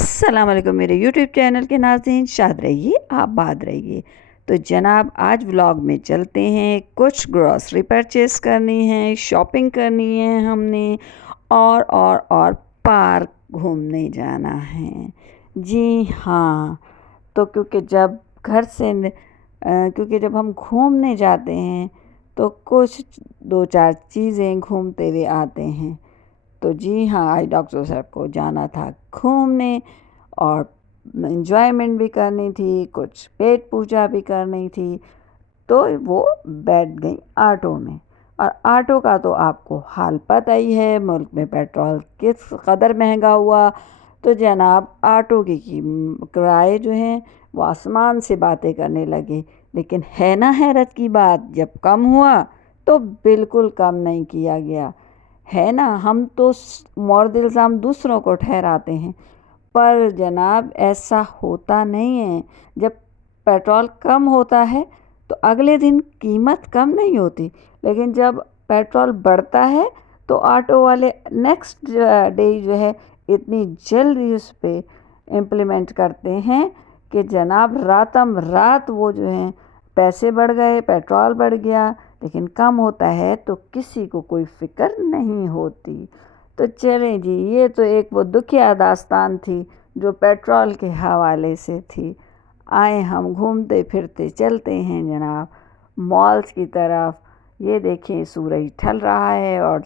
السلام علیکم میرے یوٹیوب چینل کے ناظرین، شاد رہیے آباد رہیے۔ تو جناب آج ولاگ میں چلتے ہیں، کچھ گروسری پرچیز کرنی ہے، شاپنگ کرنی ہے ہم نے، اور پارک گھومنے جانا ہے۔ جی ہاں، تو کیونکہ جب ہم گھومنے جاتے ہیں تو کچھ دو چار چیزیں گھومتے ہوئے آتے ہیں۔ تو جی ہاں، آج ڈاکٹر صاحب کو جانا تھا گھومنے اور انجوائمنٹ بھی کرنی تھی، کچھ پیٹ پوجا بھی کرنی تھی، تو وہ بیٹھ گئی آٹو میں۔ اور آٹو کا تو آپ کو حال پتہ ہی ہے، ملک میں پیٹرول کس قدر مہنگا ہوا، تو جناب آٹو کے کرائے جو ہیں وہ آسمان سے باتیں کرنے لگے۔ لیکن ہے نا حیرت کی بات، جب کم ہوا تو بالکل کم نہیں کیا گیا ہے نا۔ ہم تو مورد الزام دوسروں کو ٹھہراتے ہیں، پر جناب ایسا ہوتا نہیں ہے۔ جب پیٹرول کم ہوتا ہے تو اگلے دن قیمت کم نہیں ہوتی، لیکن جب پیٹرول بڑھتا ہے تو آٹو والے نیکسٹ ڈے جو ہے اتنی جلدی اس پہ امپلیمنٹ کرتے ہیں کہ جناب راتم رات وہ جو ہیں پیسے بڑھ گئے، پیٹرول بڑھ گیا، لیکن کم ہوتا ہے تو کسی کو کوئی فکر نہیں ہوتی۔ تو چلیں جی، یہ تو ایک وہ دکھیا داستان تھی جو پیٹرول کے حوالے سے تھی۔ آئے ہم گھومتے پھرتے چلتے ہیں جناب مالز کی طرف۔ یہ دیکھیں سورج ڈھل رہا ہے اور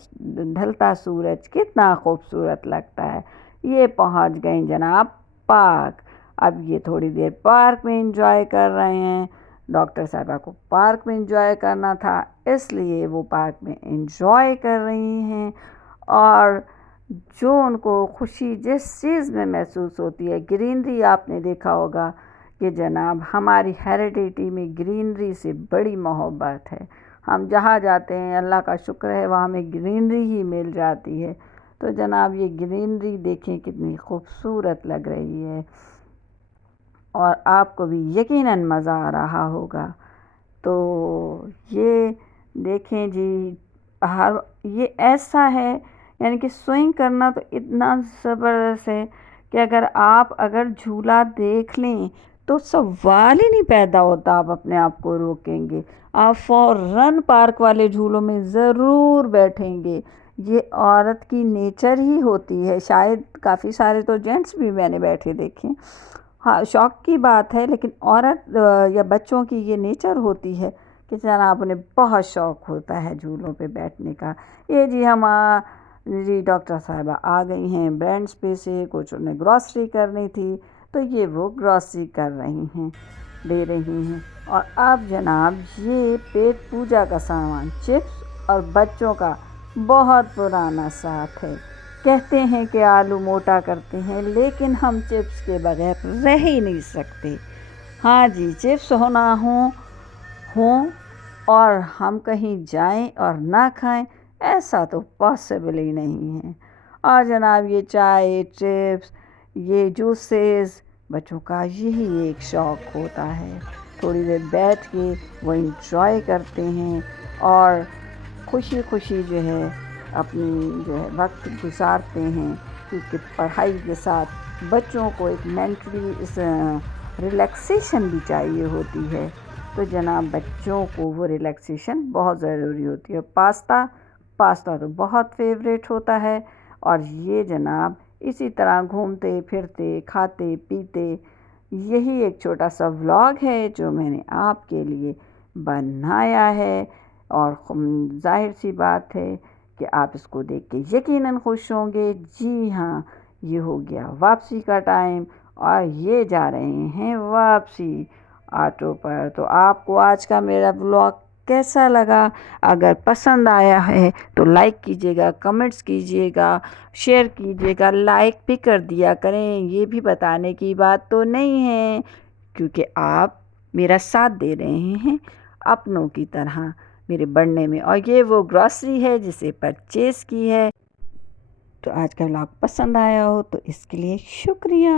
ڈھلتا سورج کتنا خوبصورت لگتا ہے۔ یہ پہنچ گئے جناب پارک۔ اب یہ تھوڑی دیر پارک میں انجوائے کر رہے ہیں۔ ڈاکٹر صاحبہ کو پارک میں انجوائے کرنا تھا، اس لیے وہ پارک میں انجوائے کر رہی ہیں۔ اور جو ان کو خوشی جس چیز میں محسوس ہوتی ہے، گرینری، آپ نے دیکھا ہوگا کہ جناب ہماری ہیریڈیٹی میں گرینری سے بڑی محبت ہے۔ ہم جہاں جاتے ہیں اللہ کا شکر ہے وہاں ہمیں گرینری ہی مل جاتی ہے۔ تو جناب یہ گرینری دیکھیں کتنی خوبصورت لگ رہی ہے، اور آپ کو بھی یقیناً مزہ آ رہا ہوگا۔ تو یہ دیکھیں جی، یہ ایسا ہے، یعنی کہ سوئنگ کرنا تو اتنا زبردست ہے کہ اگر جھولا دیکھ لیں تو سوال ہی نہیں پیدا ہوتا، آپ اپنے آپ کو روکیں گے، آپ فوراً پارک والے جھولوں میں ضرور بیٹھیں گے۔ یہ عورت کی نیچر ہی ہوتی ہے، شاید کافی سارے تو جینٹس بھی میں نے بیٹھے دیکھے، ہاں شوق کی بات ہے، لیکن عورت یا بچوں کی یہ نیچر ہوتی ہے کہ جناب انہیں بہت شوق ہوتا ہے جھولوں پہ بیٹھنے کا۔ یہ جی ڈاکٹر صاحبہ آ گئی ہیں برانڈس پہ سے، کچھ انہیں گروسری کرنی تھی تو یہ وہ گروسری کر رہی ہیں، دے رہی ہیں۔ اور اب جناب یہ پیٹ پوجا کا سامان، چپس اور بچوں کا بہت پرانا ساتھ ہے۔ کہتے ہیں کہ آلو موٹا کرتے ہیں، لیکن ہم چپس کے بغیر رہ ہی نہیں سکتے۔ ہاں جی، چپس ہونا ہوں اور ہم کہیں جائیں اور نہ کھائیں، ایسا تو پاسبل ہی نہیں ہے۔ اور جناب یہ چائے، چپس، یہ جوسز، بچوں کا یہی ایک شوق ہوتا ہے۔ تھوڑی دیر بیٹھ کے وہ انجوائے کرتے ہیں اور خوشی خوشی جو ہے اپنی وقت گزارتے ہیں، کیونکہ پڑھائی کے ساتھ بچوں کو ایک مینٹلی ریلیکسیشن بھی چاہیے ہوتی ہے۔ تو جناب بچوں کو وہ ریلیکسیشن بہت ضروری ہوتی ہے۔ پاستا تو بہت فیوریٹ ہوتا ہے، اور یہ جناب اسی طرح گھومتے پھرتے کھاتے پیتے، یہی ایک چھوٹا سا ولاگ ہے جو میں نے آپ کے لیے بنایا ہے، اور ظاہر سی بات ہے کہ آپ اس کو دیکھ کے یقیناً خوش ہوں گے۔ جی ہاں، یہ ہو گیا واپسی کا ٹائم، اور یہ جا رہے ہیں واپسی آٹو پر۔ تو آپ کو آج کا میرا ولاگ کیسا لگا؟ اگر پسند آیا ہے تو لائک کیجیے گا، کمنٹس کیجیے گا، شیئر کیجیے گا، لائک بھی کر دیا کریں۔ یہ بھی بتانے کی بات تو نہیں ہے، کیونکہ آپ میرا ساتھ دے رہے ہیں اپنوں کی طرح میرے بڑھنے میں، اور یہ وہ گروسری ہے جسے پرچیز کی ہے۔ تو آج کا ولاگ پسند آیا ہو تو اس کے لیے شکریہ۔